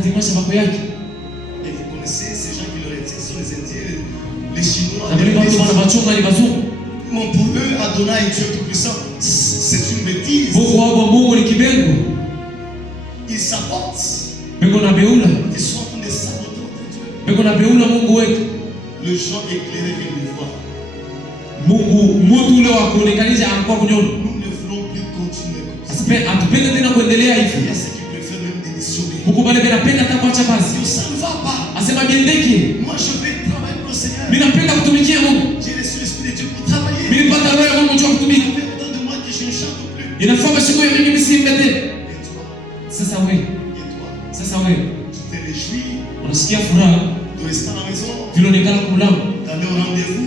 dimanche mambo yake. Et vous connaissez ces gens qui le retirent, ce sont les Indiens, les Chinois. Mais pour eux, Adonai, Dieu Tout-Puissant, c'est une bêtise. Ils sabotent. Ils sont en train de saboter notre Dieu. Le gens éclairés viennent le voir. Nous ne voulons plus continuer comme ça. Il y a ceux qui préfèrent même démissionner. Ça ne va pas. Moi je vais travailler pour le Seigneur. J'ai reçu l'Esprit de Dieu pour travailler. Donne-moi que je ne chante plus. Et toi? Tu te réjouis de rester à la maison, d'aller au rendez-vous,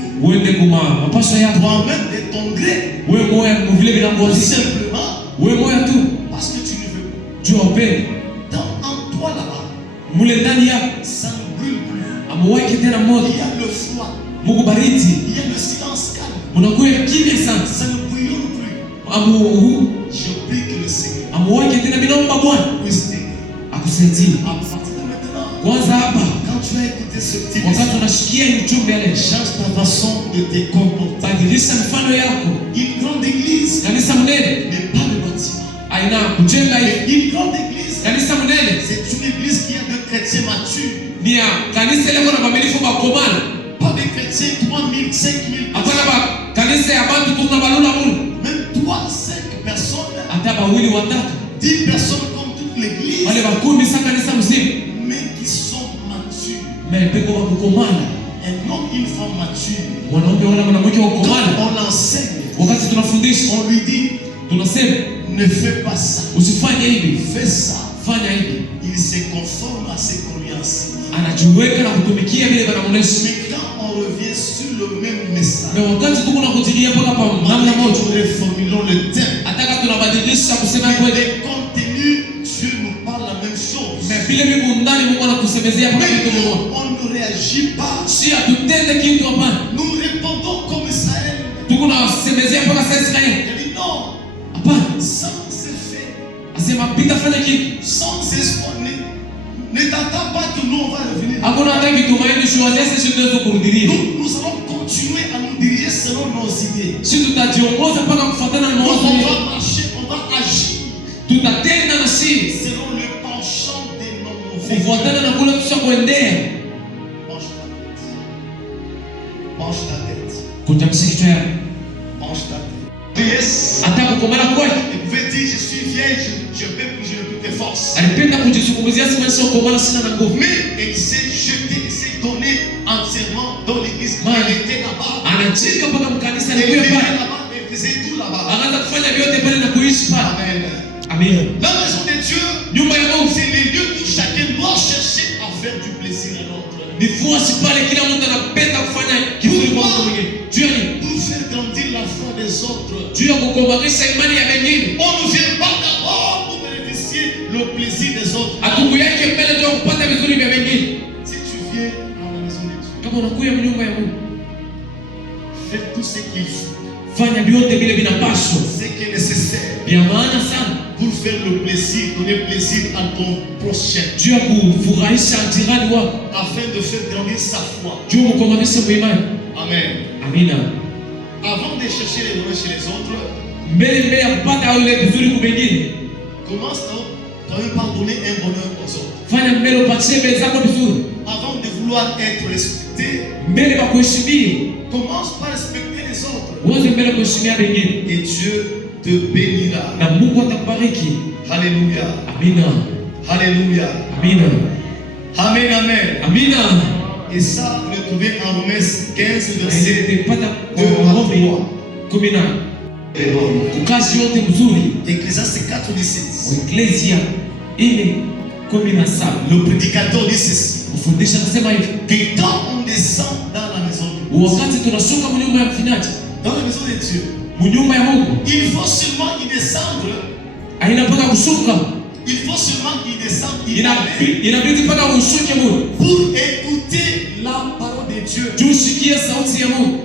toi-même de ton gré, tout simplement parce que tu ne veux pas. En toi là-bas, ça ne brûle plus. Il y a le froid, il y a le silence calme, ça ne bouillonne plus. Je prie que le Seigneur puisse t'aider. À partir de maintenant, quand tu as écouté ce petit message, change ta façon de te comporter. Une grande église n'est pas le bâtiment. Une grande église, c'est une église qui a de chrétiens matures. Pas de chrétiens 3000, 5000 même 3, 5 personnes, 10 personnes comme toute l'église, mais qui sont matures. Un homme, une femme mature, on l'enseigne, on lui dit ne fais pas ça, fais ça. Il se conforme à ce qu'on lui enseigne. Mais quand on revient sur le même message, reformulons le thème. Mais les contenus, Dieu nous parle la même chose. Mais on ne réagit pas. Nous répondons comme Israël. Il dit non. Sans effet, sans espoir, ne t'attends pas que nous on va revenir. Nous allons continuer à nous diriger selon nos idées. On va marcher, on va agir selon le penchant de nos mauvais. Penche ta tête. Penche ta tête. Yes. Il pouvait dire je suis vieille, je ne peux plus de force. Mais il s'est jeté, il s'est donné entièrement dans l'église. Il était là-bas. Il était là-bas, il faisait tout là-bas. Amen. La maison de Dieu, c'est les lieux où chacun doit chercher à faire du plaisir à l'autre. Pour faire grandir la foi des autres. On ne vient pas d'abord pour bénéficier le plaisir des autres. Si tu viens dans la maison de Dieu, fais tout ce qu'il faut. Ce qui est nécessaire pour faire le plaisir, donner plaisir à ton prochain, afin de faire grandir sa foi. Amen. Avant de chercher les bonheurs chez les autres, commence par donner un bonheur aux autres. Avant de vouloir être respecté, commence par respecter les autres. Et Dieu te bénira. Alléluia. Alléluia. Amen, amen. Et ça, vous le trouvez en Romains 15, verset 2 à 3. Ecclésiaste 4:17. Le prédicateur dit ceci. Que quand on descend dans la maison de Dieu, dans la maison de Dieu, il faut seulement y descendre. Il faut seulement y descendre pour écouter la parole de Dieu.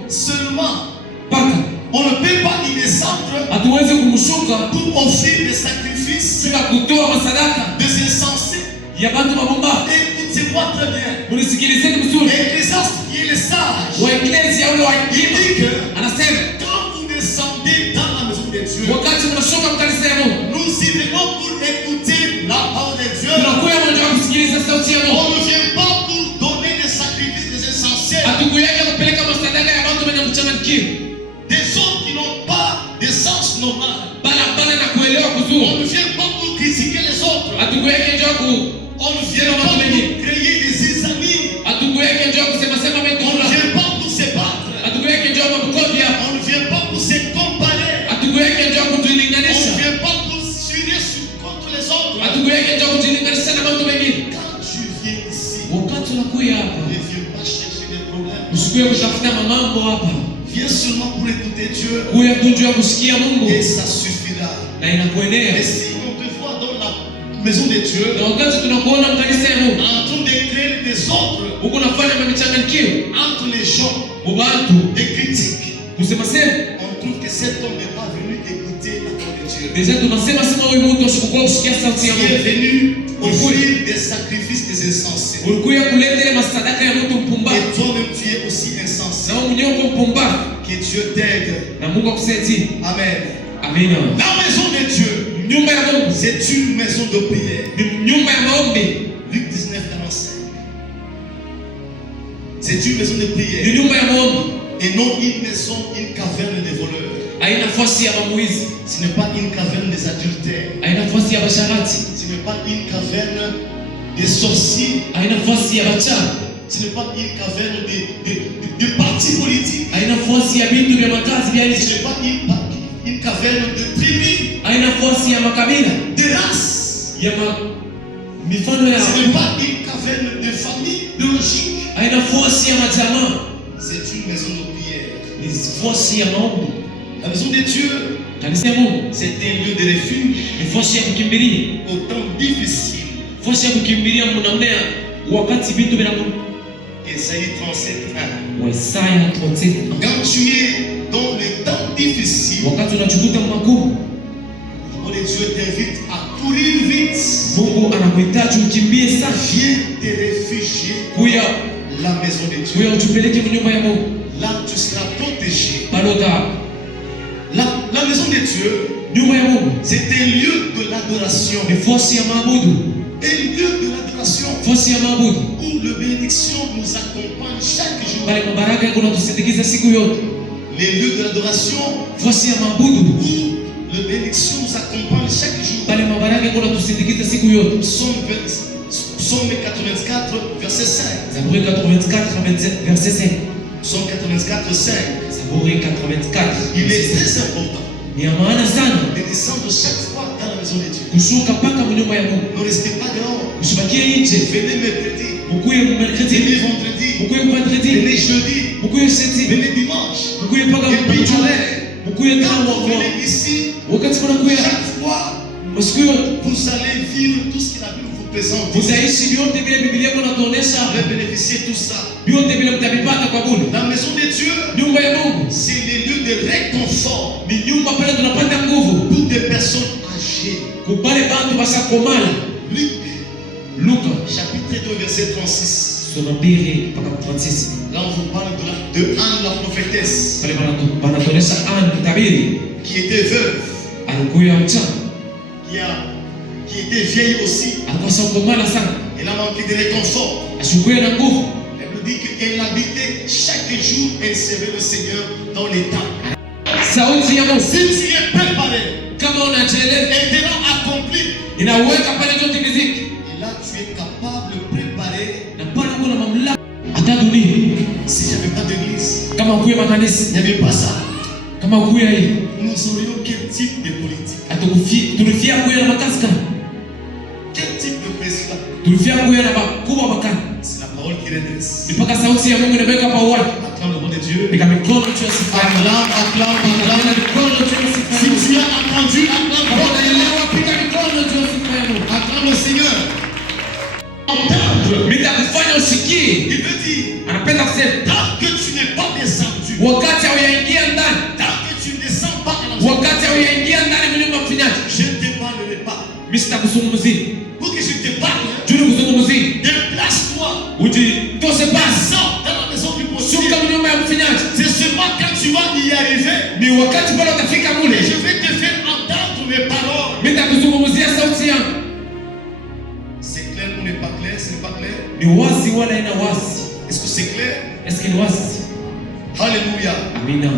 Seulement. On ne peut pas y descendre pour offrir des sacrifices, des insensés. ya bantu babomba. Écoutez-moi très bien. Unisikilizeni vizuri. Ecclésiaste qui est le sage. Wa Ecclesia ule wa Il dit que anasema quand vous descendez dans la maison de Dieu, wakati mnashuka mkanisa ya Mungu, nous y venons pour écouter la parole de Dieu. tunakuja mnataka kusikiliza sauti ya Mungu. On ne vient pas pour donner des sacrifices des insensés. Hatukuja kupeleka masadaka ya watu wenye kuchanganyikiwa. Des hommes qui n'ont pas de sens normal. Bana na kuelewa kuzuri. On ne vient pas pour critiquer les autres. Hatukuja njoo on ne vient pas pour créer des amis. Hatukuja njoo kusema sema on ne vient pas pour se battre. Hatukuja njoo mabukovia. On ne vient pas pour se comparer. Hatukuja njoo kujilinganisha. On ne vient pas pour s'unir contre les autres. Hatukuja njoo kujilinganisha na watu wengine. Quand tu viens ici, wakati unakuja hapa, ne viens pas chercher des problèmes. Usikuje kutafuta mambo hapa. Viens seulement pour écouter Dieu. Kuja tu njoo kusikia Mungu. Et ça suffira. Na inakuenea. Et si on te voit dans la maison de Dieu, na wakati tunakuona mkanisa ya Mungu, en train de créer des ordres, huko unafanya mamichanganyikio entre les gens, mubantu, des critiques, kusema sema, on trouve que cet homme n'est pas venu écouter la parole de Dieu. Déjà tunasema sema huyu mtu asikuwa kusikia sauti ya Il est Mungu. venu offrir des sacrifices des insensés. Ulikuja kuleta ile masadaka ya mtu mpumbavu. Et toi-même tu es aussi insensé. Na wewe mwenyewe uko mpumbavu. Que Dieu t'aide. Na Mungu akusaidie. Amen. Amina. La maison de Dieu, nyumba ya Mungu, c'est une maison de prière. Ni nyumba ya maombi. Luc 19:45. C'est une maison de prière. Ni nyumba ya maombi. Et non une maison, une caverne de voleurs. Haina nafasi ya mamuizi. Ce n'est pas une caverne des adultères. Haina nafasi ya basharati. Ce n'est pas une caverne des sorciers. Haina nafasi ya bachawi. Ce n'est pas une caverne de partis politiques. Haina nafasi ya vitu vya makazi vya nchi. Ce n'est pas une caverne de tribus. Haina nafasi ya makabila. De races. Ya mifano ya. Ce n'est pas une caverne de famille biologique. Haina nafasi ya majamaa. C'est une maison de prière. Ni nafasi ya maombi. La maison de Dieu, c'est un lieu de refuge. Nafasi ya kukimbilia. Au temps difficile. Nafasi ya kukimbilia mnamnea wakati vitu vinakuwa. Ésaïe 37:1. Isaya 37. Quand tu es dans les temps difficiles, wakati unachukua magumu, Dieu t'invite à courir vite. Mungu anakuhitaji ukimbie sana. Viens te réfugier kuya la maison de Dieu. Kuya utupeleke nyumba ya Mungu. Là tu seras protégé. Balota. La maison de Dieu, nyumba ya Mungu, c'est un lieu de l'adoration. Ni fasi ya maabudu. Un lieu de l'adoration. Fasi ya maabudu. Où le bénédiction nous accompagne chaque jour. Pale mabaraka yako yanatusindikiza siku yote. Les lieux de l'adoration. Fasi ya maabudu. Où le bénédiction nous accompagne chaque jour. Pale mabaraka yako yanatusindikiza siku yote. Psaume 84 verset 5. Zaburi 84 verset 5. Psaume 84 5. Zaburi 84. Il est très important. Ni ya maana sana de descendre chaque fois dans la maison de Dieu. Kushuka paka nyumba ya Mungu. Ne restez pas dehors. Usibakie nje. Venez mercredi. Ukuye mercredi. Venez vendredi. Ukuye vendredi. Venez jeudi. Ukuye samedi. Venez dimanche. Ukuye paka Jumamosi. Ukuye quand vous venez ici, wakati mnakuya chaque fois vous allez vivre tout ce que la Bible vous présente. Utaishi vyote vile Biblia yako inatuonesha. Vous allez bénéficier de tout ça. Vyote vile mtavipata kwa bure. La maison de Dieu, nyumba ya Mungu, c'est le lieu de réconfort. Ni nyumba pale tunapata nguvu. Pour des personnes âgées. Kupale bantu bashakomala. Luc chapitre 2 verset 36. Sura 2 mpaka 36. Là on vous parle de Anne la prophétesse. Pale banatuonesha Anne mtabiri qui était veuve. Alikuwa mchana. Qui était vieille aussi. Akashakomala sana. Elle a manqué de réconfort. Ashukue na nguvu. Elle nous dit qu'elle habitait chaque jour, elle servait le Seigneur dans les temps. Sauti ya Mungu. Si tu es préparé, kama unajielewa, maintenant accompli, inaweka pale yote miziki. Et là tu es capable de préparer. Na pale kuna mamlaka. Hata dunia. S'il n'y avait pas d'église, kama ukuye makanisa, il n'y avait pas ça. Kama ukuye hii, nous aurions quel type de politique? Tulifia kuya na makaska. Quel type de président? Tulifia kuya na bakubwa bakana. C'est la parole qui redresse. Mpaka sauti ya Mungu inaweka pa watu. Acclame le nom de Dieu. Nika mikono tu sifa. Acclame mikono tu sifa. Si tu as entendu, acclame le nom de Dieu. Pika mikono tu sifa. Acclame le Seigneur. Nitakufanya usikie. Il veut dire, anapenda kusema, tant que tu n'es pas descendu, wakati hauyaingia ndani, tant que tu ne descends pas dans la wakati hauyaingia ndani mnyumba mfinyaji, je ne te parlerai pas. mimi sitakuzungumzia. Pour que je te parle, juu wakati pale utafika et mule, je vais te faire entendre mes paroles. nitakuzungumzia sauti yangu. C'est clair ou n'est pas clair? Ce n'est pas clair? Ni wazi wala ina wazi? Est-ce que c'est clair? Est-ce que ni wazi? Alléluia. Amina.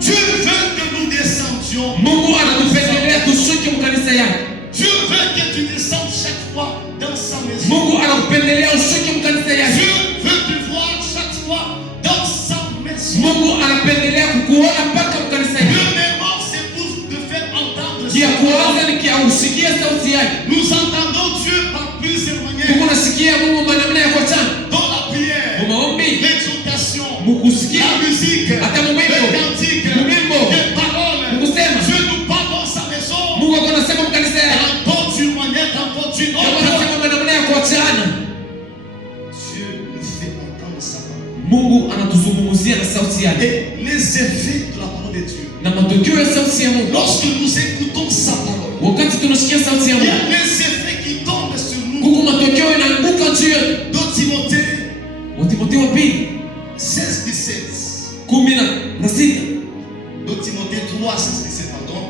Dieu veut que nous descendions. Mungu anatupendelea tushuke mkanisa yake. Dieu veut que tu descendes chaque fois dans sa maison. Mungu anakupendelea ushuke mkanisa yake. Dieu veut te voir chaque fois dans sa maison. Mungu anapendelea kukuona mpaka mkanisa yake. Premièrement, c'est pour te faire entendre. Kia kwanza ni kia usikie sauti yake. Nous entendons Dieu par plusieurs manières. Mungu nasikia Mungu kwa namna ya kuachana. Dans la prière, Maombi, l'exhortation, mukusikia, la musique, hata mumwimbo, le cantique, mumwimbo, les paroles. mukusema. Dieu nous parle dans sa maison. Mungu anasema mkanisa yake. Tantôt d'une manière, tantôt d'une Kama autre. anasema kwa namna ya kuachana. Dieu nous fait entendre sa parole. Mungu anatuzungumzia na sauti yake. Et les effets de la parole de Dieu. Na matokeo ya sauti ya Mungu. Lorsque nous écoutons sa parole, Wakati tunasikia sauti ya il y Mungu, a des effets qui tombent sur nous. kuko matokeo yanaanguka juu yetu. Dans Timothée Timotheo wa pili 16-17. 16. Dans Timothée 3, 16-17, pardon.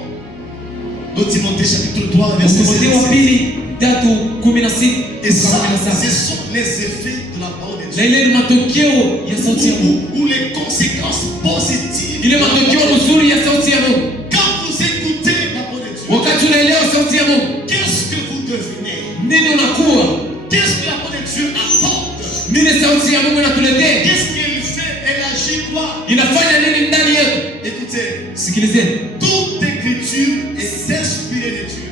Dans Timothée chapitre 3, verset Timotheo wa 16. pili 3:16. Et ça, ce sont les effets de la parole de Na Dieu. ile ni matokeo ya sauti ya Mungu. Ou les conséquences positives. Ile matokeo mazuri ya sauti ya Mungu. Quand vous écoutez la parole de Dieu, Wakati unaelewa sauti ya Mungu, qu'est-ce que vous devenez? nini unakuwa? Qu'est-ce que la parole de Dieu apporte? Nini sauti ya Mungu inatuletea? Qu'est-ce qu'elle fait? Elle agit quoi? Inafanya nini ndani yetu? Écoutez, Sikilizeni. toute écriture est inspirée de Dieu.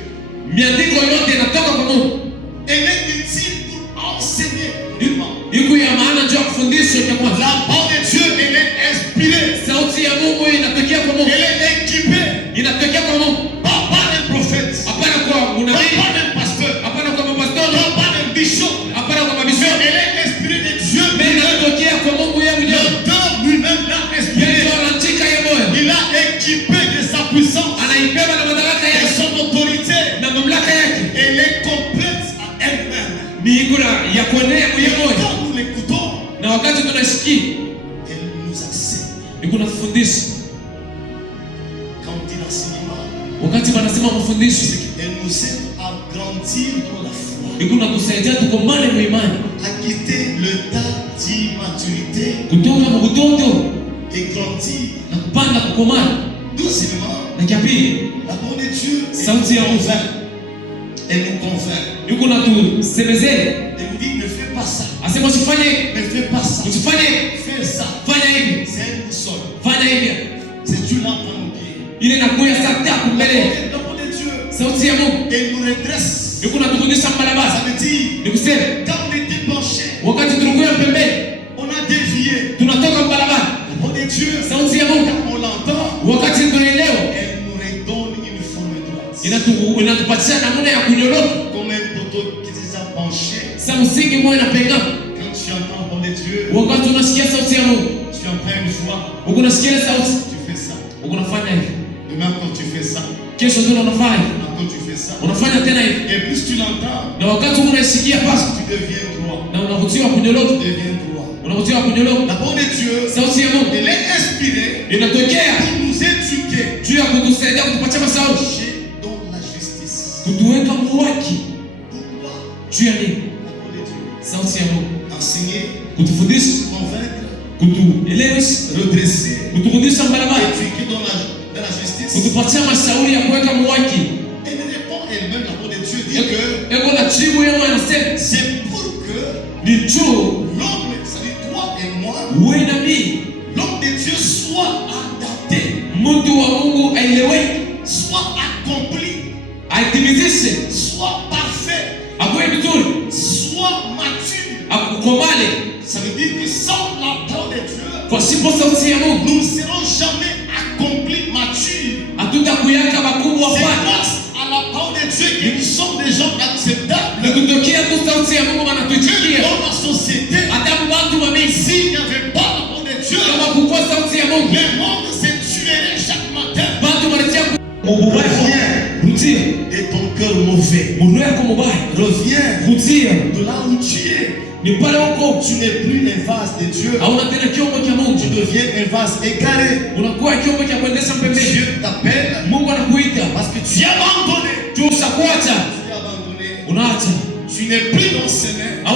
Miandiko yote inatoka kwa Mungu. Elle est utile pour enseigner. Iko ya maana juu ya kufundisha kwa kwanza. La parole de Dieu, elle est inspirée. Sauti ya Mungu inatokea kwa Mungu. Elle est équipée. Inatokea kwa Mungu. Pas par un prophète. Hapana kwa Pas unabii, par un pasteur. hapana kwa mapastori, Pas par un bishop. hapana kwa Mais mabishop. elle est inspirée de Dieu. Bali inatokea kwa Mungu yeye mwenyewe. L'auteur lui-même l'a inspirée. Yeye anaandika yeye moyo. Il a équipé de sa puissance Anaibeba na madaraka et yake son autorité. na mamlaka yake. Elle est complète à elle-même. Ni ikura ya kuenea Et mwenye moyo. quand nous l'écoutons, Na wakati tunasikia, elle nous enseigne. iko nafundisha. Quand on dit l'enseignement, Wakati wanasema mafundisho, elle nous aide à grandir dans la foi, iko natusaidia tukomane mu imani. à quitter le tas d'immaturité Kutoka mu utoto et grandir. na kupanda kukomana. Deuxièmement, Na kia pili, la parole de Dieu, elle sauti nous ya Mungu convainc. Elle nous convainc. yuko natusemezea. Elle nous dit, ne fais pas ça. Asema usifanye, Ne fais pas ça. usifanye, Fais ça. fanya hivi, C'est un seul. fanya hivi. C'est Dieu là pour nous guider. Ile nakuya saa tatu mbele. La parole de Dieu, Sauti ya Mungu elle nous redresse. yuko naturudisha Ça mbalabala. veut dire, Ni kusema quand on était penché, wakati tulikuwa pembeni, on a dévié. tunatoka mbalabala. La parole de Dieu, Sauti ya Mungu quand on l'entend, wakati tunaelewa, elle nous redonne une forme droite. inatupatia namna ya kunyoroka. Comme un poteau qui est déjà penché. Sa msingi moyo inapenga. Quand tu entends la parole de Dieu, Wakati unasikia sauti ya Mungu, tu entends une fois, uko unasikia sauti, tu fais ça. uko unafanya hivi. Demain, quand tu fais ça, Kesho tena unafanya, quand tu fais ça, unafanya tena hivi. et plus tu l'entends, Na wakati unasikia basi tu deviens droit. na unavutiwa kunyoroka, Tu deviens droit. unavutiwa kunyoroka. La parole de Dieu, Sauti ya Mungu elle est inspirée inatokea pour nous éduquer. juu ya kutusaidia kutupatia masauti, Marcher dans la justice. kutuweka muwaki Pourquoi? juu ya nini? La parole de Dieu. Sauti ya Mungu Enseigner, kutufundisha, convaincre, kutuelewesha, redresser, kuturudisha mbarabara, éduquer dans la justice. kutupatia mashauri ya kuweka muwaki. Elle répond elle-même, la parole de Dieu dit que Eko na jibu yeye anasema c'est pour que ni juu l'homme, c'est-à-dire toi et moi, wewe na mimi, l'homme de Dieu soit adapté, mtu wa Mungu aeleweke, soit accompli, aitimizishe, soit parfait, akuwe vizuri, soit mature. akukomale. Ça veut dire que sans la parole de Dieu, Kwa sipo sauti ya Mungu nous ne serons jamais accomplis, matures. hatutakuyaka bakubwa C'est sana. grâce à la parole de Dieu que nous sommes des gens acceptables. Ni kutokea tu sauti ya Mungu Même wanatuitikia. dans la société, Hata bantu wamei s'il n'y avait pas la parole de Dieu, kama kukosa sauti ya Mungu, le monde se tuerait chaque matin. bantu wanatia Mungu wao. Rudia. Et ton cœur mauvais. Reviens de là où tu es. Tu n'es plus un vase de Dieu. Tu deviens un vase égaré. Dieu t'appelle parce que tu as abandonné. Tu n'es plus dans ses mains. Un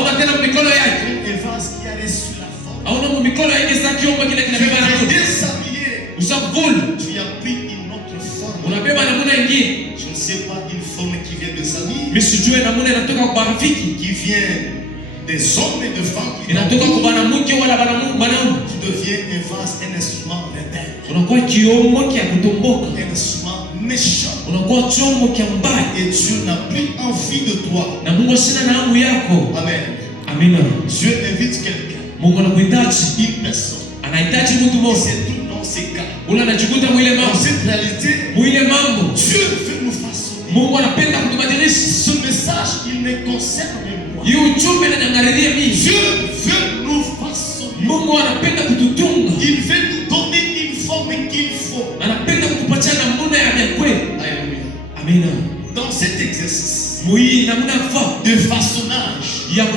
vase qui a reçu la forme. Tu es déshabillé. Tu as pris une autre forme. Je ne sais pas, une forme qui vient de famille, qui vient des hommes et de femmes. Tu deviens un vase, un instrument rebelle. Un instrument méchant. Et Dieu n'a plus envie de toi. Amen. Dieu invite quelqu'un, une personne. Et c'est tout dans ces cas. Dans cette réalité, Dieu veut nous façonner. Ce message, il me concerne moi. Dieu veut nous façonner. Il veut nous donner une forme qu'il faut. Alléluia. Dans cet exercice de façonnage, il y a 4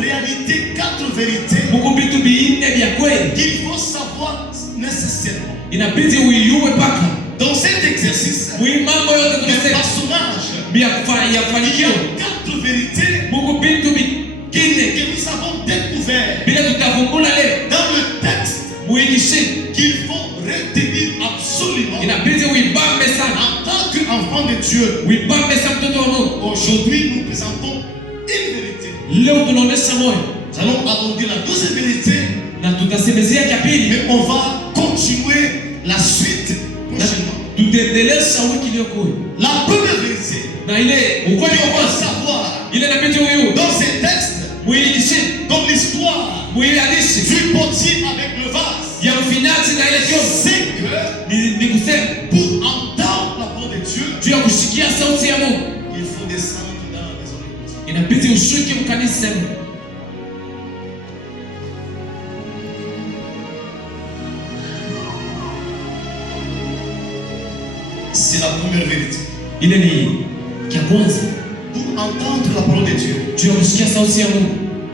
réalités, 4 vérités qu'il faut savoir nécessairement. Dans cet exercice de façonnage, il y a 4 vérités que nous avons découvertes dans le texte qu'il faut retenir absolument en tant qu'enfant de Dieu. Aujourd'hui, nous présentons une vérité. Nous allons aborder la deuxième vérité, mais on va continuer la suite prochainement. La première vérité, on va savoir dans ces textes, dans l'histoire du potier avec le vase, c'est que pour entendre la voix de Dieu, il faut descendre dans la maison de Dieu. C'est la première vérité. Pour entendre la parole de Dieu,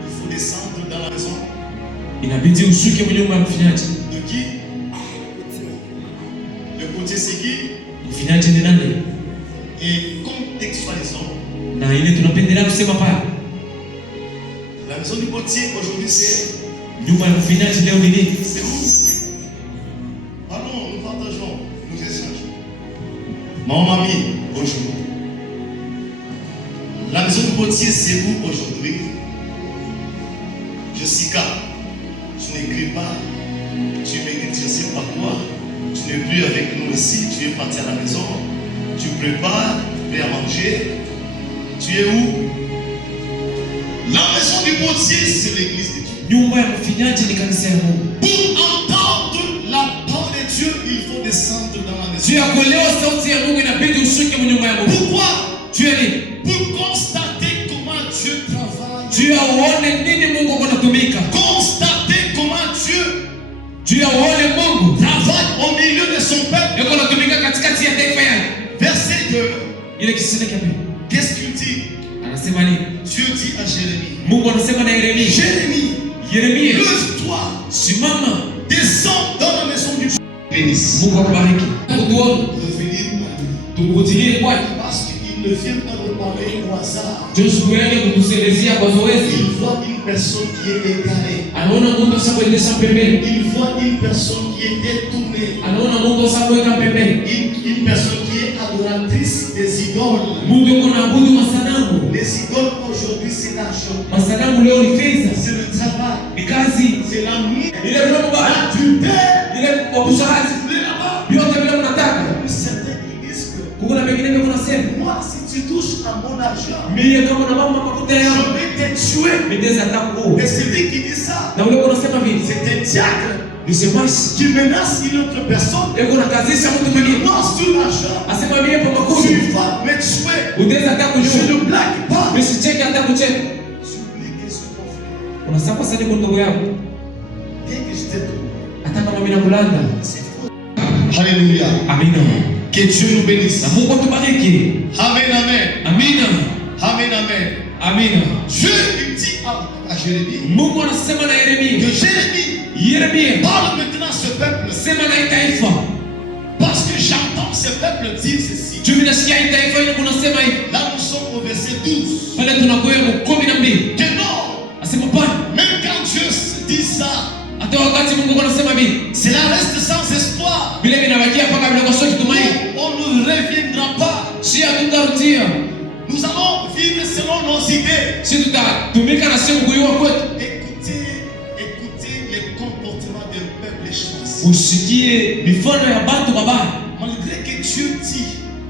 il faut descendre dans la maison. De qui? Le potier c'est qui? Et contextualisons. La maison du potier aujourd'hui c'est où? Pardon, nous partageons, nous échangeons. Mon ami, bonjour. La maison du potier c'est où aujourd'hui? Jessica, tu n'écris pas, tu m'écris, je ne sais pas quoi. Tu n'es plus avec nous ici, tu es parti à la maison, tu prépares, prêt à manger. Tu es où? La maison du potier, c'est l'église de Dieu. Pour entendre la parole de Dieu, il faut descendre dans la maison. Pourquoi? Pour constater comment Dieu travaille. Constater comment Dieu travaille au milieu de son peuple. Verset 2. Qu'est-ce qu'il dit? Dieu dit à Jérémie, Jérémie, lève-toi, descends dans la maison du bénisse. Parce qu'il ne vient pas de parler au hasard. Il voit une personne qui est égarée. Il voit une personne qui est détournée. Une personne qui est adoratrice des idoles. Les idoles aujourd'hui c'est l'argent. C'est le travail. C'est la nuit. Certains disent que moi si tu touches à mon argent, je vais te tuer. Et celui qui dit ça, c'est un diable qui menace une autre personne. Il menace tout l'argent. Tu vas me tuer. Je ne blague pas. J'oublie que ce qu'on fait. Dès que je t'ai trouvé, c'est faux. Alléluia. Amen. Que Dieu nous bénisse. Na Mungu atubariki. Amen, amen. Amina. Amen, amen. Amina. Dieu lui dit à Jérémie Mungu anasema na Yeremia. que Jérémie parle maintenant à ce peuple. Sema na taifa. Parce que j'entends ce peuple dire ceci. Juu nasikia taifa hili kunasema hivi. Là nous sommes au verset 12. Pale tunakuwa mu 12. Que non. Asema pana. Même quand Dieu dit ça, hata wakati Mungu anasema hivi, cela reste sans espoir. Vile vinabakia mpaka vile kosoki tumaini. On ne reviendra pas. Si hatutarudia. Nous allons vivre selon nos idées. Si tutatumika na sema kuiwa kwetu. Écoutez les comportements d'un peuple chanceux. Usikie mifano ya watu wabaya. Malgré que Dieu dit,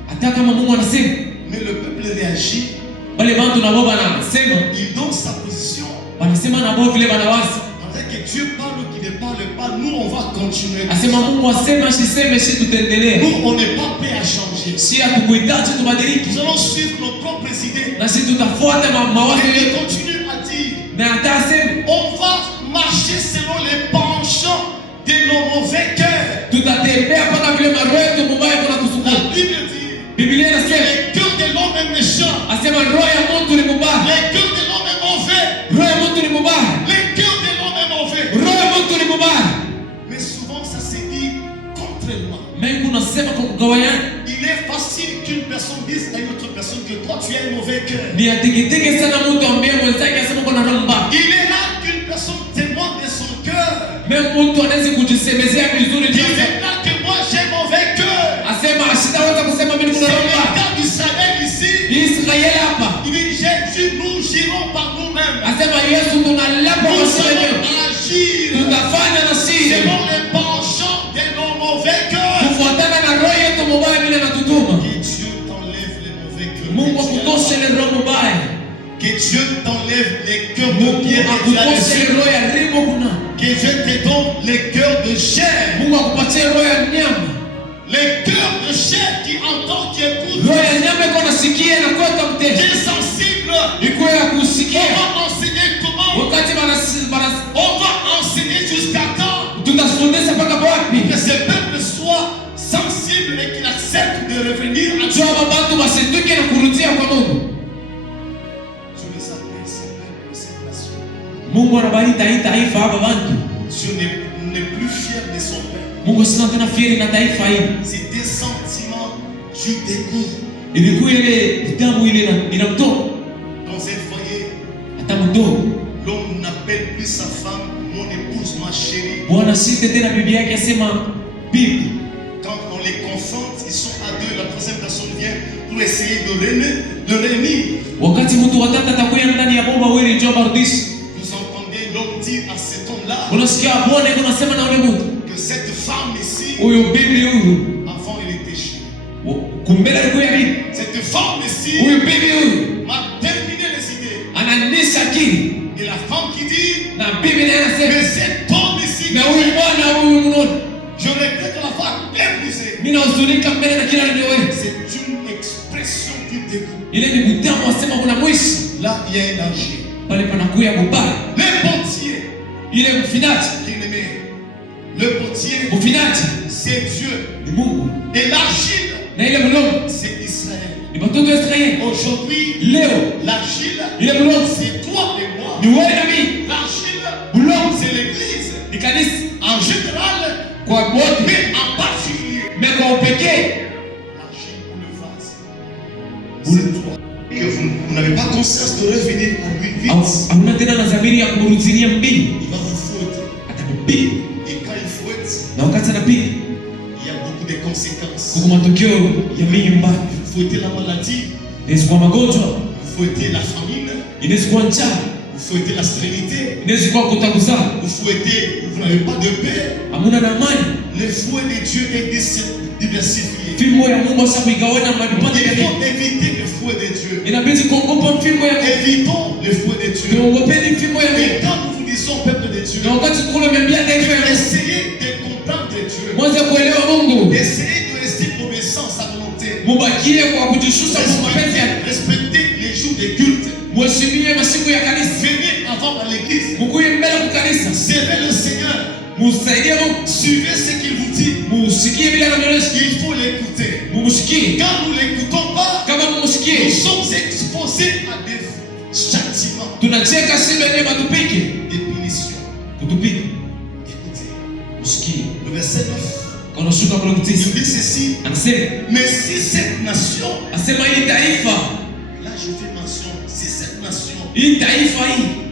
hata kama Mungu anasema, mais le peuple réagit. Wale watu nao wanasema, il donne sa position. Wanasema na wao vile wanawaza. Malgré que Dieu parle ou qu'il ne parle pas, nous on va continuer. Asema Mungu asema siseme si tutaendelea. Nous on n'est pas prêt à changer. Si hatukuhitaji tubadilike. Nous allons suivre nos propres idées. Na si tutafuata mawazo yetu. Et continue à dire. Na hata asema, on va marcher selon les penchants de nos mauvais cœurs. Tutatembea mpaka vile maroho yetu mubaya kunatusukuma. La Bible dit. Biblia inasema, le cœur de l'homme est méchant. Asema roho ya mtu ni mubaya. Le cœur de l'homme est mauvais. Roho ya mtu ni mubaya. Le cœur de l'homme est mauvais. Roho ya mtu ni mubaya. Mais souvent ça se dit contrairement. Mais kunasema kwa kugawanyana. Il est facile qu'une personne dise à une autre personne que toi tu as un mauvais cœur. Ni atikitike sana mtu ambie mwenzake asema kuna roho mbaya. Il est rare qu'une personne témoigne de son cœur. Mais mtu anaweza kujisemezea vizuri tu sais là que moi j'ai mauvais cœur. Asema sitaweza kusema mimi kuna roho mbaya. C'est le cas d'Israël ici. Israël hapa. Il dit Jésus nous girons par nous-mêmes. Asema Yesu tunalapa kwa sisi wenyewe. Tutafanya na sisi selon les penchants de nos mauvais cœurs. Kufuatana na roho yetu mbaya vile natutuma. Que Dieu t'enlève les mauvais cœurs. Mungu akutoshe ile roho mbaya. Que Dieu t'enlève les cœurs de pierre et de que Dieu te donne les cœurs de chair. Les cœurs de chair qui entend, qui écoute, qui est sensible. On va enseigner comment. On va enseigner jusqu'à quand. Que ce peuple soit sensible et qu'il accepte de revenir à Dieu. Mungu anabariki taifa hapa bantu. Dieu n'est plus fier de son peuple. Mungu sina tena fieri na taifa hili. C'est des sentiments du dégoût. Ilikuwa ile vitamu ile inamtoka. Dans un foyer, atamtoka. L'homme n'appelle plus sa femme mon épouse, ma chérie. Bwana sisi tena bibi yake asema bibi. Quand on les confronte, ils sont à deux, la troisième personne vient pour essayer de réunir. Wakati mtu watatu atakuwa ndani ya bomba wewe njoo barudisha. Vous entendez l'homme dire à cet homme-là. Unasikia Bwana anasema na yule mtu. Que cette femme ici. Huyo bibi huyu. Avant il était chez. Kumbele alikuwa bibi. Cette femme ici. Huyo bibi huyu. M'a terminé les idées. Ananisha akili. Et la femme qui dit. Na bibi naye anasema. Mais cet homme ici. Na huyu bwana huyu mnono. Je regrette la femme épousée. Mimi nahuzunika mbele na kila ndio wewe. C'est une expression du dégoût. Ile ni mtamu wasema kuna mwisho. Là il y a un danger. Pale panakuya mbaya. Le potier. Il est mfinati. Bien-aimé. Le potier. Mfinati. C'est Dieu. Ni Mungu. Et l'argile. Na ile mlongo. C'est Israël. Ni watoto wa Israeli. Aujourd'hui. Leo. L'argile. Ile mlongo. C'est toi et moi. Ni wewe na mimi. L'argile. Mlongo. C'est l'église. Ni kanisa. En général. Kwa wote. Mais en particulier. Mais kwa upekee. L'argile ou le vase. C'est toi. Que vous n'avez pas conscience de revenir à lui vite. Hamna tena na dhamiri ya kumrudilia mbili. Il va vous fouetter. Atakupiga. Et quand il fouette, na wakati anapiga, il y a beaucoup de conséquences. Kuna matokeo ya mingi mbaya. Vous fouettez la maladie. Inaweza kuwa magonjwa. Vous fouettez la famine. Inaweza kuwa njaa. Vous fouettez la stérilité. Inaweza kuwa kutagusana. Vous fouettez, vous n'avez pas de paix. Hamuna na amani. Le fouet de Dieu est diversifié. Fimbo ya Mungu sasa kuigawanya madipande Il faut éviter le fouet de Dieu. Inabidi kuogopa fimbo ya Mungu. Évitons le fouet de Dieu. Tuogopeni fimbo ya Mungu. Et quand nous vous disons peuple de Dieu, na wakati tunamwambia taifa ya Mungu, essayez de comprendre Dieu. Mwanze kuelewa Mungu. Essayez de rester obéissant à sa volonté. Mubakie kwa kujishusha kwa mapenzi yake. Respectez les jours de culte. Mheshimie masiku ya kanisa. Venez avant à l'église. Mkuye mbele kwa kanisa. Servez le Seigneur. Suivez ce qu'il vous dit. Il faut l'écouter. Quand nous ne l'écoutons pas, nous sommes exposés à des châtiments, des punitions. Écoutez, le verset 9, il dit ceci. Mais si cette nation, là je fais mention, si cette nation,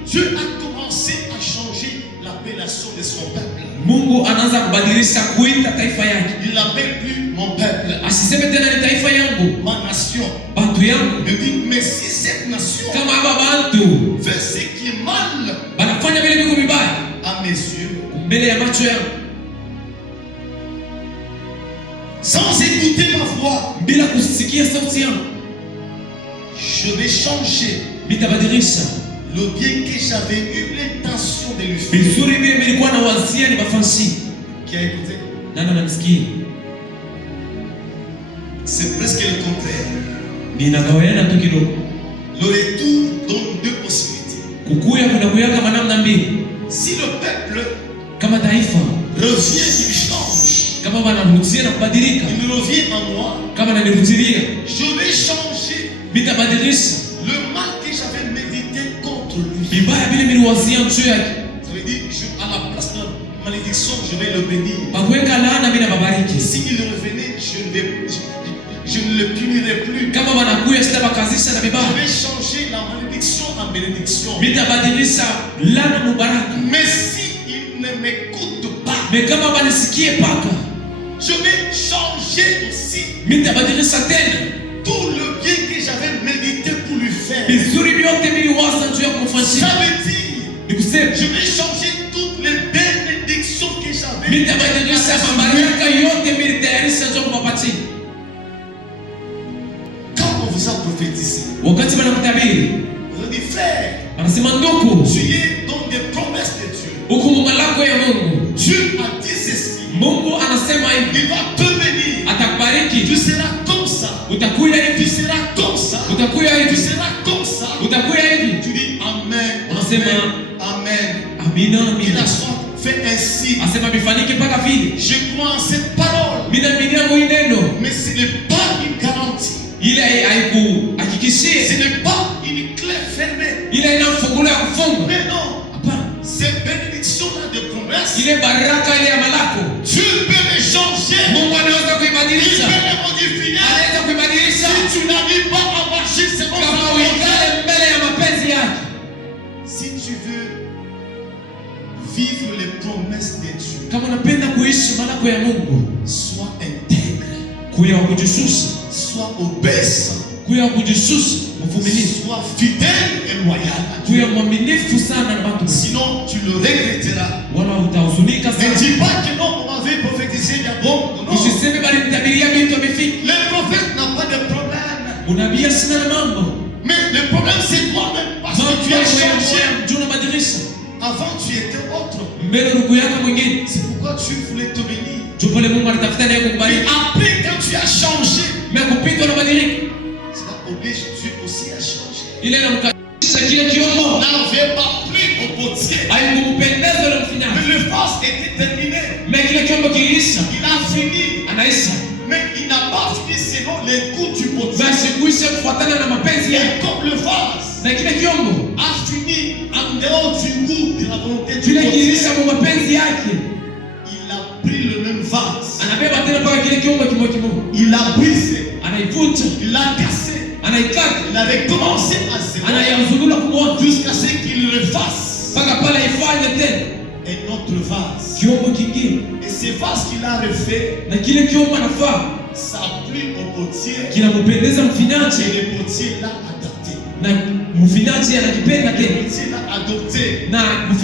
Dieu a commencé à changer l'appellation de son peuple. Mungu anaanza kubadilisha kuita taifa yake. Il l'appelle plus mon peuple. Asiseme tena ni taifa yangu, ma nation. Bantu yangu. Il dit mais si cette nation, kama aba bantu fait ce qui est mal, banafanya vile viko vibaya à mes yeux, mbele ya macho yangu, sans écouter ma voix, bila kusikia sauti yangu, je vais changer. Nitabadilisha le bien que j'avais eu l'intention de lui faire. Vizuri vile nilikuwa na wazia ni mafansi. Qui a écouté? Nani anamsikia? C'est presque le contraire. Ninagawana tu kidogo. Le retour donne deux possibilités. Kukuya kuna kuyaka manamna mbili. Si le peuple kama taifa revient, il change. Kama wanarudia na kubadilika. Il revient en moi. Kama ananirudia. Je vais changer. Nitabadilisha le mal que j'avais médité contre lui. Bibaya vile niliwazia juu yake. Ça veut dire à la place de malédiction, je vais le bénir. Bakuweka laana mimi nababariki. S'il revenait, je ne le punirai plus. Kama wanakuya sitabakazisha na bibaya. Je vais changer la malédiction en bénédiction. Nitabadilisha laana mubaraka. Mais si il ne m'écoute pas, mais kama banisikie paka, je vais changer aussi. Nitabadilisha tena tout le bien que j'avais médité pour lui faire. Vizuri vyote niliwaza juu ya kumfanyia. Ça veut dire, je vais changer toutes les bénédictions que j'avais. Nitabadilisha mabaraka yote nilitayarisha juu kumpatia. Quand on vous a prophétisé, wakati wanamtabiri, vous avez dit frère, anasema ndugu, tu es dans des promesses de Dieu. Huko malako ya Mungu. Dieu a dit ceci. Mungu anasema hivi, il va te bénir. Atakubariki. Tu seras comme ça. Utakuya hivi. Tu seras comme ça. Utakuya hivi. Tu seras comme ça. Utakuya hivi. Tu dis amen. Unasema amen. Amina, amina. Il a soit fait ainsi. Asema bifanike mpaka vile. Je crois en cette parole. Mimi naamini hii neno. Mais ce n'est pas une garantie. Ile haikuhakikishie. Ce n'est pas une clé fermée. Ile ina fungulo ya kufunga. Mais non. Ces bénédictions-là de promesses, ile baraka ile ya malako, Dieu peut les changer. Mungu anaweza kuibadilisha. Il peut les modifier. Anaweza kuibadilisha. Si tu n'arrives pas à marcher selon kama uikale mbele ya mapenzi yake. Si tu veux vivre les promesses de Dieu, kama unapenda kuishi malako ya Mungu, sois intègre, kuya kujisusa, sois obéissant, kuya kujisusa, mvumilivu, sois fidèle et loyal. Kuya mwaminifu sana na watu. Sinon tu le regretteras. Wala utahuzunika sana. Ne dis pas que non, on m'avait prophétisé il y a bon. Non. Usiseme bali nitabiria vitu vifiki. Le prophète n'a pas de problème. Unabii sina mambo. Mais le problème c'est toi-même parce que tu as changé. Avant tu étais autre. C'est pourquoi Dieu voulait te bénir. Mais après quand tu as changé, cela oblige Dieu aussi à changer. N'avait pas pris au potier. Mais le vase était terminé. Il a fini. Mais il n'a pas fini selon les goûts du potier. Et comme le vase a fini en dehors du goût de la volonté du potier, il a pris le même vase. Il l'a brisé. Il l'a cassé. Il a recommencé à se jusqu'à ce qu'il refasse un autre vase. Et ce vase qu'il a refait, ça a plu au potier. Et le potier l'a adapté. Le potier l'a adopté. Ce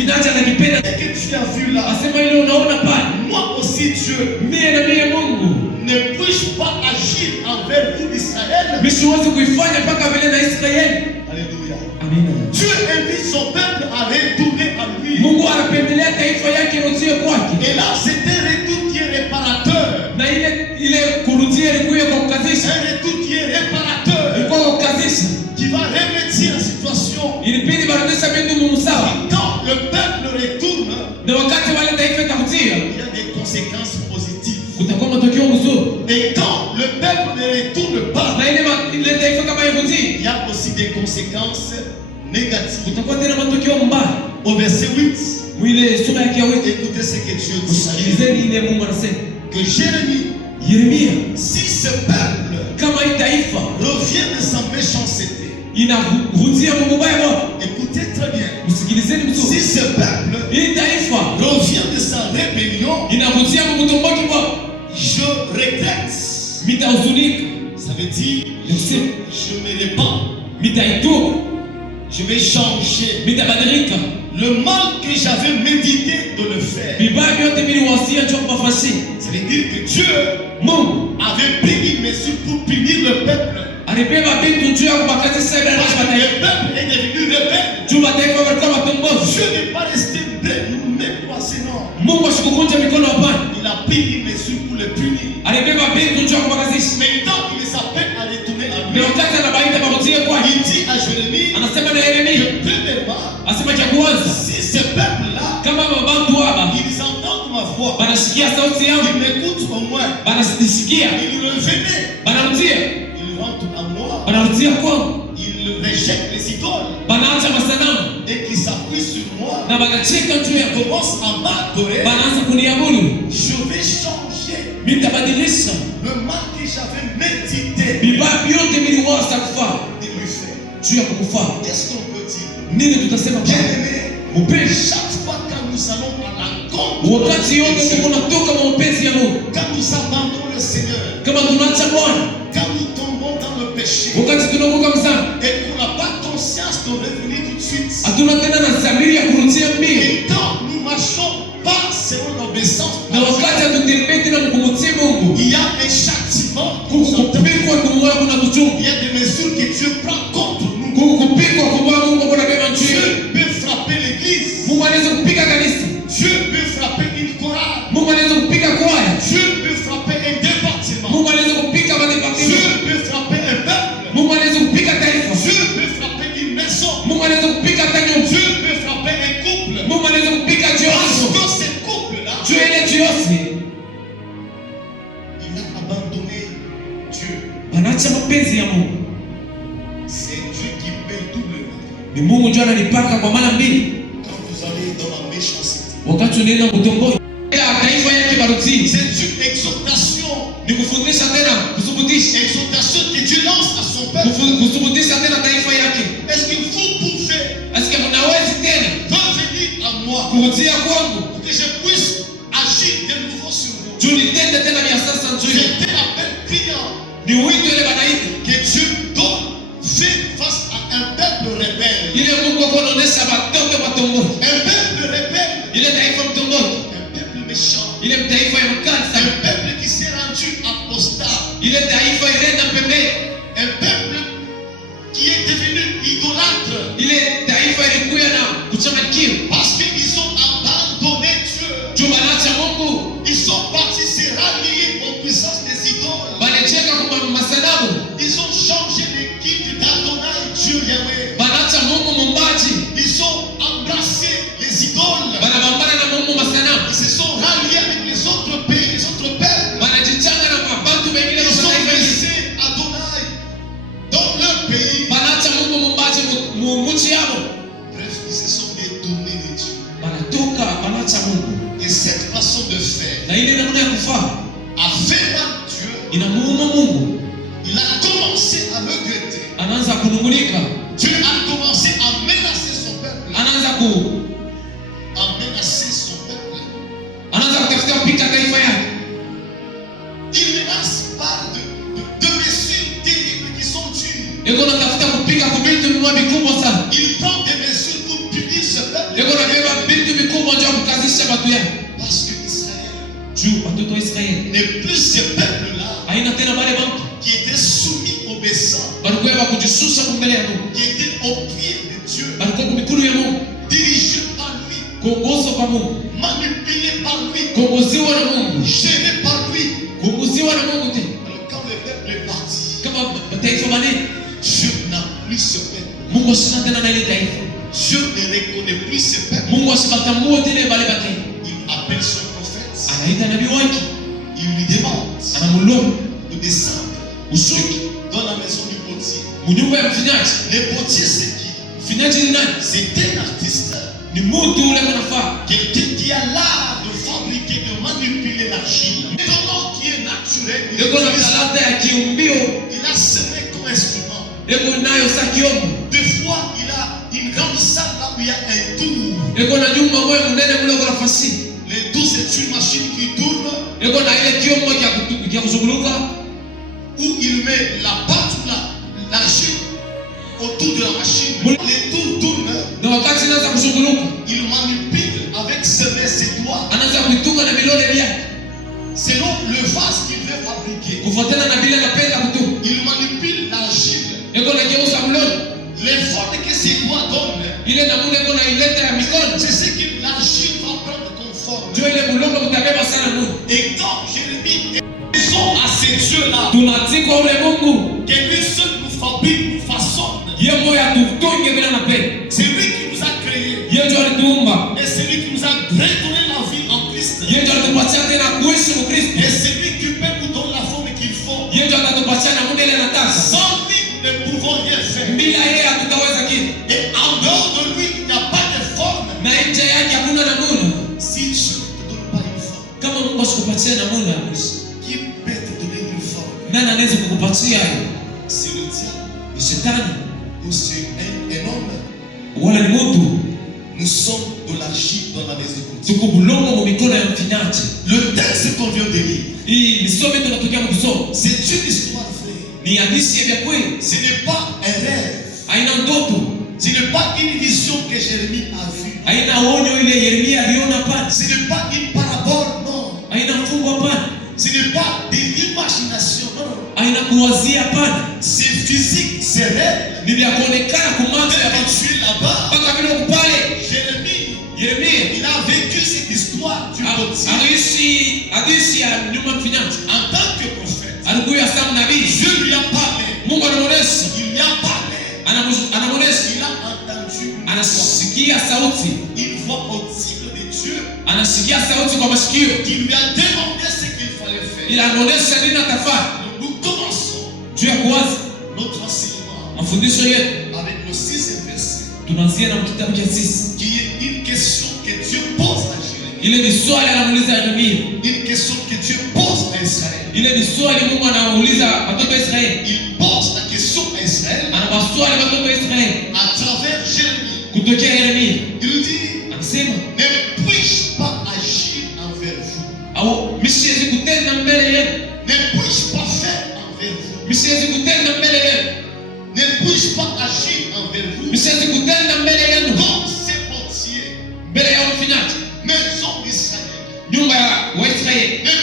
que tu as vu là, moi aussi Dieu, ne puis-je pas agir envers vous Israël? Alléluia. Dieu invite son peuple à retourner à lui. Et là, c'est un retour qui est réparateur. Un retour qui est réparateur. Qui va remédier la situation. Quand le peuple retourne, des conséquences négatives. Utakuwa tena matokeo mbaya. Au verset 8, Mwile sura yake ya 8. écoutez ce que Dieu dit. Sikilizeni ile Mungu anasema. Que Jérémie, Yeremia, si ce peuple kama hii taifa revient de sa méchanceté, inarudia mambo mabaya, écoutez très bien. msikilizeni mzuri. Si ce peuple Hii taifa revient de sa rébellion, inarudia mambo tomboki bwa, je regrette. mitahuzunika. Ça veut dire je me répands, mitaitubu, je vais changer. mitabadilika. Le mal que j'avais médité de le faire, Vibaya vyote viliwasia njoo kufasi. ça veut dire que Dieu Mungu avait pris une mesure pour punir le peuple. alibeba vitu juu ya kubakazisha ile Parce que taifa. le peuple est devenu rebelle. Juu taifa walikuwa watongozi. Dieu n'est pas resté même passé, non. Mungu asikukunja mikono hapana. Il a pris une mesure pour le punir. Alibeba vitu juu ya kubakazisha. Maintenant, il les appelle à retourner à lui. Ni wakati anabaita marudio kwa. Il dit à Jérémie, Anasema na Yeremia, premièrement, asema cha kwanza, si ce peuple-là, kama mabantu hapa ils entendent ma voix, banasikia sauti yangu, ils m'écoutent au moins, banasikia, ils revenaient, banarudia, ils rentrent à moi, banarudia kwangu, ils rejettent les idoles banaacha masanamu et qui s'appuient sur moi, na banacheka juu ya commencent à m'adorer. banaanza kuniabudu. Je vais changer Mitabadilisha le mal que j'avais médité vibaya vyote viliwasa kufaa de lui faire. juu ya kukufaa. Qu'est-ce qu'on peut dire? Nini tutasema? Bien-aimé, Mpenzi, chaque fois quand nous allons à l'encontre, wakati yote tuko natoka kwa mapenzi ya Mungu, quand nous abandonnons le Seigneur, kama tunaacha Bwana, quand nous tombons dans le péché wakati tunaokoka mzama, et qu'on n'a pas conscience de revenir tout de suite, hatuna tena na dhamiri ya kurudia mbio, et quand nous marchons pas selon l'obéissance, na wakati hatutembei tena kumtii Mungu, il y a un châtiment, kupikwa kumwoyo kuna kuchungu, il y a des mesures que Dieu prend contre nous. kupikwa kumwoyo Mungu kuna beba njia. Dieu peut frapper l'église, Mungu anaweza kupiga kanisa, Dieu peut frapper une chorale, Mungu anaweza kupiga kwaya, Dieu peut frapper un département, Mungu anaweza kupiga madepartement, Dieu peut frapper un peuple, Mungu anaweza kupiga taifa, Dieu peut frapper une maison, Mungu anaweza kupiga nyumba, Dieu peut frapper un couple. Mungu anaweza kupiga Parce jioso. que ce couple-là, Juu ile jiosi il a abandonné Dieu. wanaacha mapenzi ya Mungu. C'est Dieu qui paye doublement. Ni Mungu ndio analipaka kwa mara mbili. Quand vous allez dans la méchanceté, Wakati unaenda kutongoza taifa yake barutini, c'est une exhortation. ni kufundisha tena, kuthubutisha, Exhortation que Dieu lance à son peuple. kuthubutisha tena taifa yake. Est-ce que vous pouvez Asikia mnawezi tena revenir à moi kurudia kwangu, pour que je puisse agir de nouveau sur vous? juu nitende tena vya sasa njoo. C'était l'appel criant Ni wito ile banaita. que Dieu donne fait face à un peuple rebelle. Ile Mungu anaonesha batoto batongoza. Un peuple rebelle. Ile taifa mtongoza. Un peuple méchant. Ile taifa ya mkali Un sana. peuple qui s'est rendu apostat. Ile taifa ilenda pembeni. Un peuple qui est devenu idolâtre. Ile taifa ilikuwa na kuchanganyikiwa. Parce qu'ils ont abandonné Dieu. Juu banaacha Mungu. Ils sont partis se rallier aux puissances des idoles. Banacheka kwa masanamu. Ils ont changé les guides d'Adonai, Dieu Yahweh. Banaacha Mungu mumbaji. Ils ont embrassé les idoles. Banabambana na Mungu masanamu. Ils se sont ralliés avec les autres pays, les autres peuples. Banajichanga na mabantu wengine Ils wa ont taifa hili. laissé Adonai dans leur pays. Banaacha Mungu mumbaji muchi yao. Bref, ils se sont détournés de Dieu. Banatoka banaacha Mungu. Et cette façon de faire Na ile namna ya kufaa a fait mal Dieu. inamuuma Mungu. Il a commencé à regretter. Anaanza kunungulika. Dieu a commencé à menacer son peuple. Anaanza À menacer son peuple. kutafuta kupika taifa yake. Il menace par de mesures terribles qui sont dures. Yuko anatafuta kupika vitu vikubwa sana. Il prend des mesures pour punir ce peuple. Yuko anabeba vitu vikubwa ndio kukazisha watu yake. Parce que Israël Juu watoto wa Israeli n'est plus ce peuple-là haina tena wale watu qui était soumis, obéissant, walikuwa kujishusha mbele ya Mungu. qui était au pied de Dieu, Walikuwa kwa mikono ya Mungu, dirigé par lui, kuongozwa kwa Mungu, manipulé par lui, kuongoziwa na Mungu, géré par lui. kuongoziwa na Mungu tena. Alors quand le peuple est parti, Kama taifa manene, Dieu n'a plus ce peuple. Mungu asina tena na ile taifa. Dieu ne reconnaît plus ce peuple. Mungu asibatambua tena wale watu. Il appelle son prophète. Anaita nabii wake, Il lui demande anamulomba de descendre ushuki dans la maison du Munyumba ya mfinyaji. Le potier c'est qui? Mfinyaji ni nani? C'est un artiste. Ni mtu ule anafaa. Quelqu'un qui a l'art de fabriquer, de manipuler l'argile. Comment qui est naturel. Eko na talanta ya kiumbio. Il a semé comme instrument. Eko nayo sa kiomo. Des fois, il a une grande salle là où il y a un tour. Eko na nyumba moja munene mule kwa nafasi. Le tour c'est une machine qui tourne. Eko na ile kiomo ya kuzunguluka. Où il met la pâte ou l'argile autour de la machine. Les tours tournent. Na wakati anaanza kuzunguluka, il manipule avec ses doigts. Anaanza kuituka na milole vyake. Selon le vase qu'il veut fabriquer. Kufuatana na bila anapenda kutuka. Il manipule l'argile. Eko na geuza mlolo. L'effort que ses doigts donnent. Ile namuna eko na ileta ya mikono. C'est ce que l'argile va prendre comme forme. Ndio ile mlolo utabeba sana Mungu. Et quand Jérémie sont à ces dieux-là, tunatikwa ule Mungu que lui seul nous fabrique, nous façonne. Yeye moya tutonge bila napenda. C'est lui qui nous a créés. Yeye ndio alituumba. Et c'est lui qui nous a redonné la vie en Christ. Yeye ndio alitupatia tena kuishi mu Kristo. Et c'est lui qui peut nous donner la forme qu'il faut. Yeye ndio atatupatia namna ile anataka. Sans lui, nous ne pouvons rien faire. Bila yeye hatutaweza kitu. Et en dehors de lui, il n'y a pas de forme. Na nje yake hakuna namna. Si Dieu ne te donne pas une forme, kama Mungu asikupatia namna ya kuishi, qui peut te donner une forme? nani anaweza kukupatia hiyo? C'est le diable. Ni shetani Ou c'est un homme. wala ni mtu. Nous sommes de l'argile dans la maison. Tuko bulongo mu mikono ya mfinyaji. Le texte qu'on vient de lire, Hii ni somo tunatokea kusoma. c'est une histoire vraie. Ni hadithi ya kweli. Ce n'est pas un rêve. Haina ndoto. Ce n'est pas une vision que Jérémie a vue. Haina onyo ile Yeremia aliona pale. Ce n'est pas une parabole, non. Haina mfungo pale. Ce n'est pas de l'imagination, non. Haina kuwazia pale. C'est physique, c'est réel. Ni vya kuonekana kumacho ya Quand watu. tu es là-bas, Mpaka vile kupale. Jérémie, il a vécu cette histoire du potier. Aliishi hadithi ya nyuma mfinyaji. En tant que prophète, Alikuwa kama nabii. Dieu lui a parlé. Mungu anamuonesha. Il lui a parlé. Anamuonesha. Il a entendu Anasikia sauti. une voix audible de Dieu Anasikia sauti kwa masikio. qui lui a demandé ce qu'il fallait faire. Ila anaonesha nini atafanya. Nous commençons Juu ya kuwaza notre enseignement mafundisho yetu. avec nos 6 versets, Tunaanzia na kitabu cha 6. qui est une question que Dieu pose à Jérémie. Ile ni swali anamuuliza Yeremia. Une question que Dieu pose à Israël. Ile ni swali Mungu anauliza watoto wa Israeli. Il pose la question à Israël Anawaswali watoto wa Israeli à travers Jérémie. kutokea Yeremia. Il dit, Anasema, ne puis-je pas agir envers vous? au misiwezi kutenda mbele yenu. Ne puis-je pas faire envers vous? Misiwezi kutenda mbele yenu. Ne puis-je pas agir envers vous? Misiwezi kutenda mbele yenu. Comme ces potiers, Mbele ya mfinyaji. maison d'Israël. Nyumba ya Waisraeli. Ne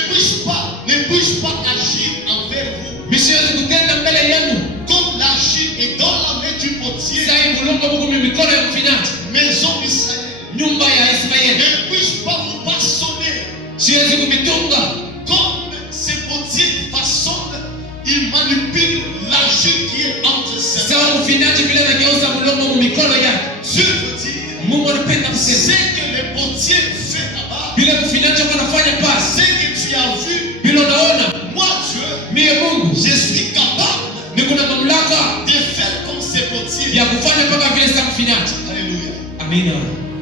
puis-je pas agir envers vous? Misiwezi kutenda mbele yenu. Comme l'argile est dans la main du potier, Sai mulongo Mungu mikono ya mfinyaji. maison d'Israël. Nyumba ya Israeli. Ne puis-je pas vous façonner Siwezi kumitunga. comme ces potiers façonnent, ils manipulent l'argile qui est entre ses mains. Sawa mfinyaji vile anageuza mulongo mu mikono yake. Dieu veut dire, Mungu anapenda ce kusema. que le potier fait là-bas, Vile mfinyaji anafanya pasi. ce que tu as vu, Vile unaona. moi Dieu, Mie Mungu. je suis capable Niko na mamlaka de faire comme ces potiers. ya kufanya mpaka vile sa mfinyaji. Alléluia. Amina.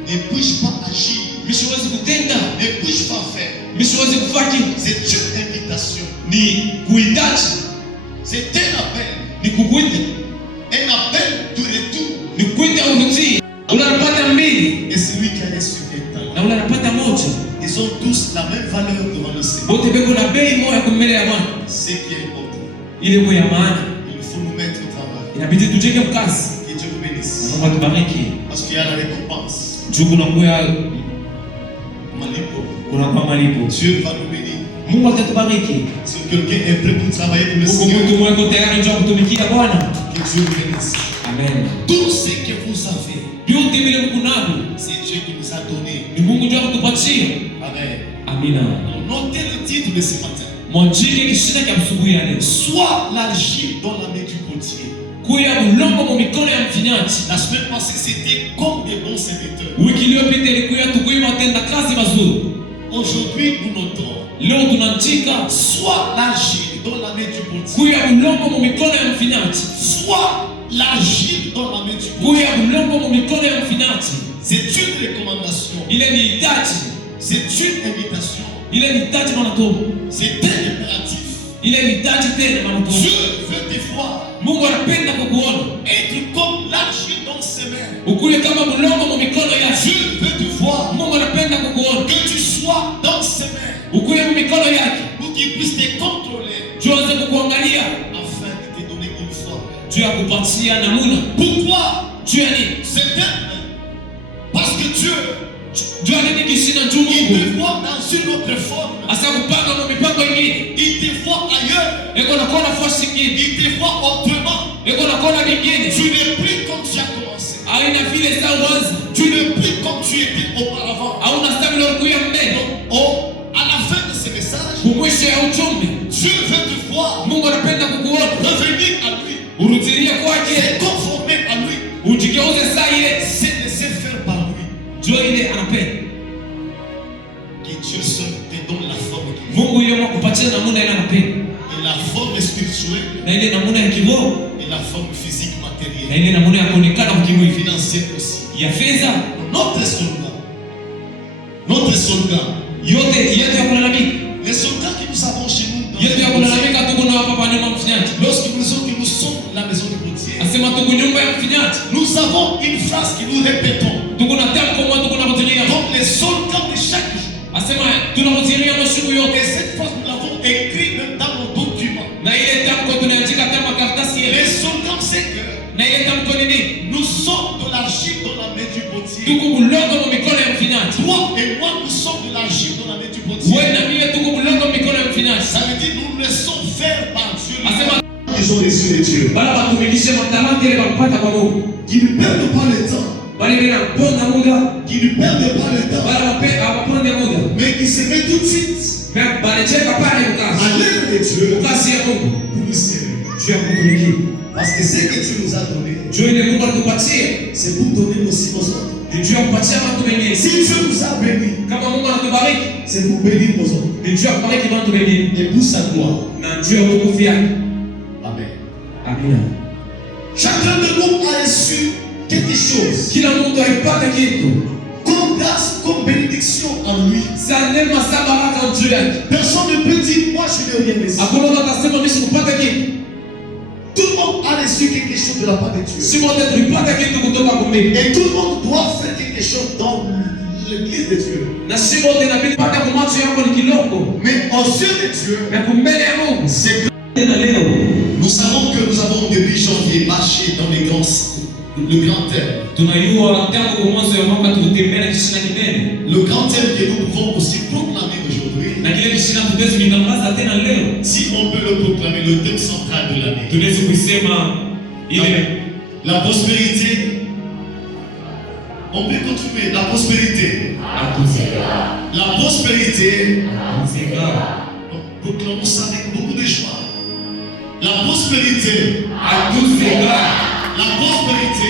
Ne puis-je pas agir? Misiwezi kutenda. Ne puis-je pas faire? Misiwezi kufanya. C'est une invitation. Ni kuhitaji. C'est un appel. Ni kukuita. Un appel de retour. Ni kuita urutii. Unapata mbili. Et celui qui a reçu un talent. Na unapata moja. Ils ont tous la même valeur devant le Seigneur. Wote beko na bei moja kumbele ya Bwana. Ce qui est important. Ile kwa ya maana. Il faut nous mettre au travail. Inabidi tujenge mkazi. Que Dieu vous bénisse. Mungu atubariki. Parce qu'il y a la récompense. Juu kuna kuya Malipo. kuna kwa malipo. Dieu va nous bénir. Mungu atatubariki. Si quelqu'un est prêt pour travailler pour le Mungu Seigneur, mtu mweko tayari njoo kutumikia Bwana. que Dieu vous bénisse. Amen. Tout ce que vous avez, Vyote vile mko navyo c'est Dieu qui nous a donné. ni Mungu ndio kutupatia. Amen. Amina. Notez le titre de ce matin. Mwanjili kishina cha asubuhi ya leo. Soit l'argile dans la main du potier. Kuya ulongo mu mikono ya mfinyaji. La semaine passée, c'était comme des bons serviteurs. Wiki iliyopita ilikuwa tukuiva watenda kazi mazuri. Aujourd'hui, nous notons Leo tunaandika soit l'argile dans la main du portier. Kuya bulongo mu mikono ya mfinyanzi. Soit l'argile dans la main du portier. Kuya bulongo mu mikono ya mfinyanzi. C'est une recommandation. Ile ni hitaji. C'est une invitation. Ile ni hitaji mwanatoa. C'est un impératif. Ile ni hitaji tena mwanatoa. Dieu veut te voir. Mungu anapenda kukuona. Être comme l'argile dans ses mains. Ukule kama bulongo mu mikono ya Dieu veut te voir. Mungu anapenda kukuona. Que tu sois dans ses mains. Ukule mu mikono yake. Pour qu'il puisse te contrôler. Tuanze kukuangalia. Afin de te donner une forme. Tu as kupatia namuna. Pourquoi? Tu as dit. C'est un. Parce que Dieu. Dieu a dit qu'il il te voit dans une autre forme. Il te voit ailleurs. Il te voit autrement. Tu n'es plus comme tu as commencé. Tu n'es plus comme tu étais auparavant. Donc, à la fin de ce message, Dieu veut te voir. Revenir à lui. Se conformer à lui. Se laisser faire par lui. Dieu il est en paix. Que Dieu seul te donne la forme qu'il faut. Et la forme spirituelle. Et la forme physique matérielle. Financière aussi. Notre soldat. Notre soldat. Les soldats que nous avons chez nous. Lorsque nous sommes la maison du portier. Nous avons une phrase que nous répétons. Comme les soldats de chaque jour. Et cette phrase nous l'avons écrite même dans nos documents. Les soldats c'est que nous sommes de l'argile dans la main du portier. Toi et moi nous sommes de l'argile dans la main du portier. Ça veut dire nous laissons faire par Dieu. Ils ont reçu de Dieu. Qui ne perdent pas le temps. Qui ne perdent pas le temps. Mais qui se met tout de suite à l'œuvre de Dieu pour nous servir. Parce que ce que tu nous as donné, c'est pour donner aussi aux autres. Si Dieu nous a bénis, c'est pour bénir aux autres. Et pour sa gloire. Amen. Amen. Chacun de nous a reçu quelque chose. Comme grâce, comme bénédiction en lui. Personne ne peut dire moi je n'ai rien reçu. Tout le monde a reçu quelque chose de la part de Dieu. Et tout le monde doit faire quelque chose dans l'église de Dieu. Mais aux yeux de Dieu, c'est que nous savons que nous avons depuis janvier marché dans le grand thème. Le grand thème que nous pouvons aussi proclamer aujourd'hui. Si on peut le proclamer, le thème central de l'année. La prospérité. On peut continuer. La prospérité. La prospérité. Proclamons ça avec beaucoup de joie. La prospérité. La prospérité.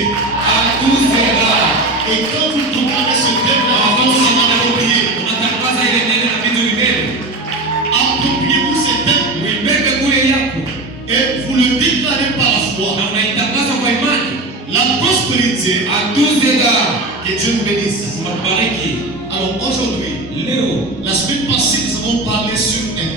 Et quand vous proclamez ce thème-là, vous s'en appropriez. Appropriez-vous ce thème. Et vous le déclarez par la foi. La prospérité. Que Dieu nous bénisse. Alors aujourd'hui, la semaine passée, nous avons parlé sur un